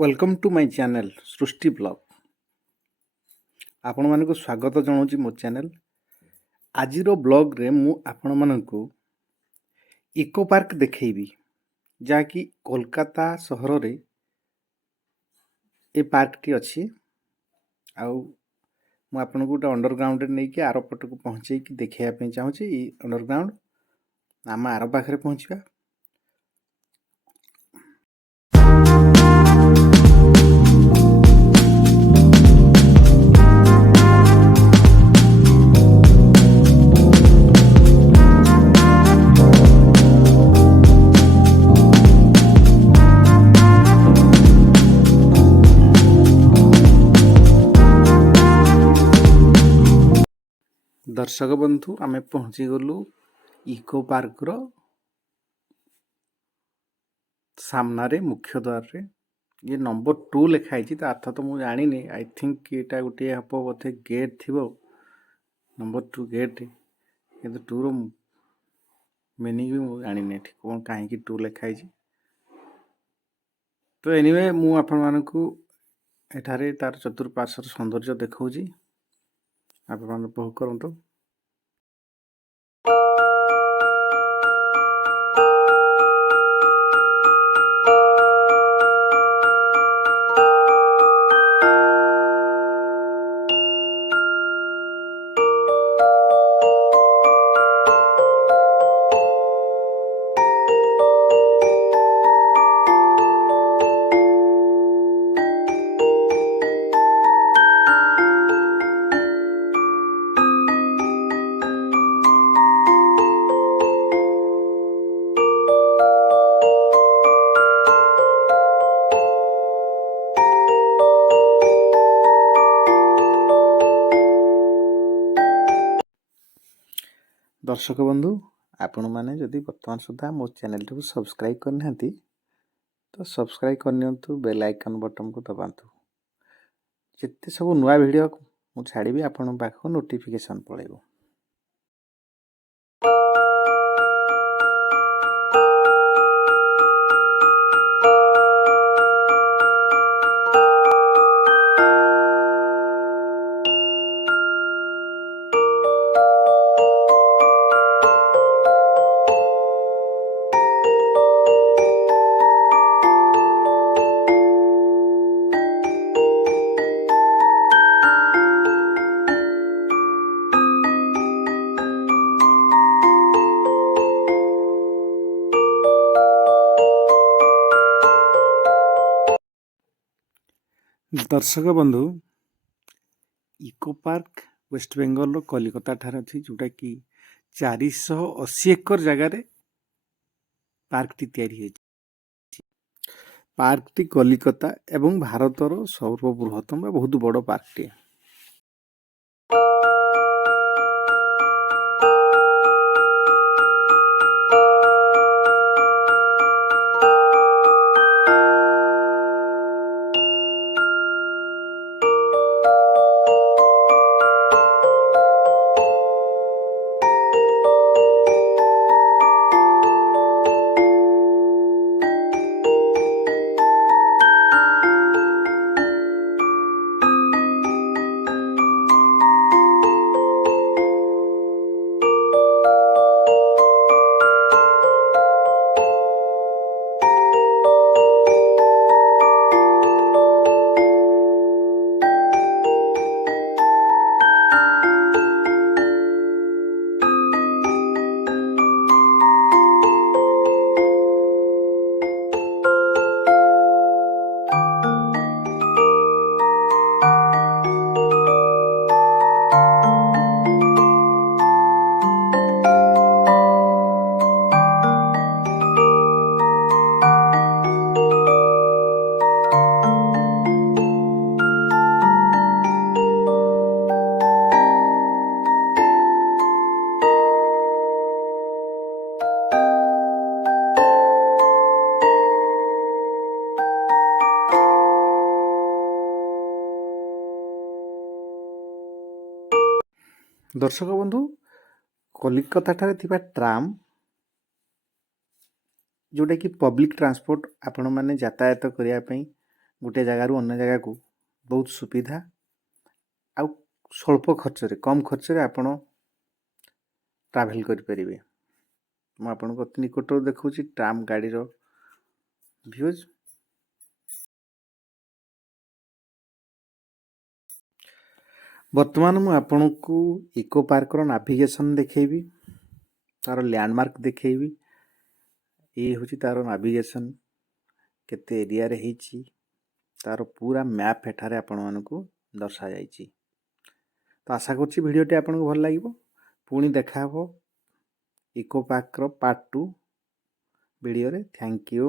Welcome to my channel Srishti blog. आपण मानक स्वागत जनाऊँ मो चैनल। आज ब्लॉग रे मु आपण मानक इको पार्क देखैबी जहाँकि कोलकाता सहर रे ए पार्क टी अच्छी। आउ मु आपन को अंडरग्राउंड रे नहीं कि आर पट को पहुँचे कि देखिया पे चाहूँगी। अंडरग्राउंड आम आर पाखे पहुँचवा। दर्शक बंधु आम पहुँची गलु इको पार्क रो सामना मुख्य द्वार रे। ये नंबर 2 लिखाई अर्थ तो मुझे जानी। आई थिंक यहाँ गोटे हम बोधे गेट थी नंबर 2 गेट कि 2 रो मीनिंग भी मुझे जानी कौन कहीं 2 लिखाई। तो एनीवे मु आपण मानकु एठारे तार चतुर्पार्श्वर सौंदर्य देखौजी आपण मान उपभोग करंतु। दर्शक बंधु आपण मैंने जदि वर्तमान सुधा मो चैनल को सब्सक्राइब करना तो सब्सक्राइब करनियंतु। बेल आइकन बटन को दबातु। जिते सब नुआ वीडियो मु छाड़ी आपण पाखो नोटिफिकेशन पड़ेगो। दर्शक बंधु इको पार्क वेस्ट बेंगल रो कलिकता ठार अच्छी जोटा कि 480 एकर जगार पार्क टी तैयारी है। पार्क टी कलिकता एवं भारतर सर्वबृहत्तम बहुत बड़ पार्क टी। दर्शक बंधु कलिकता ठारे थिबा ट्राम जोटा कि पब्लिक ट्रांसपोर्ट आपण माने यातायात करिया पई गोटे जगार अन्य जगह को बहुत सुविधा आउ स्वल्प खर्च कम खर्च आपण ट्रावेल करें। मैं आपको अति निकट देखा ट्राम गाड़ी व्यूज। बर्तमान मुझे आपन को इको पार्क नाविगेशन देखेबी, तार लैंडमार्क देखेबी। ये हूँ तार नाविगेशन केते एरिया रे हेची, तार पूरा मैप एठारे आपण मानकु दर्शा जाइची। तो आशा करछि वीडियोटी आपन को भल लागिवो। पुणी देखा हबो इको पार्क पार्ट 2 वीडियो रे। Thank you.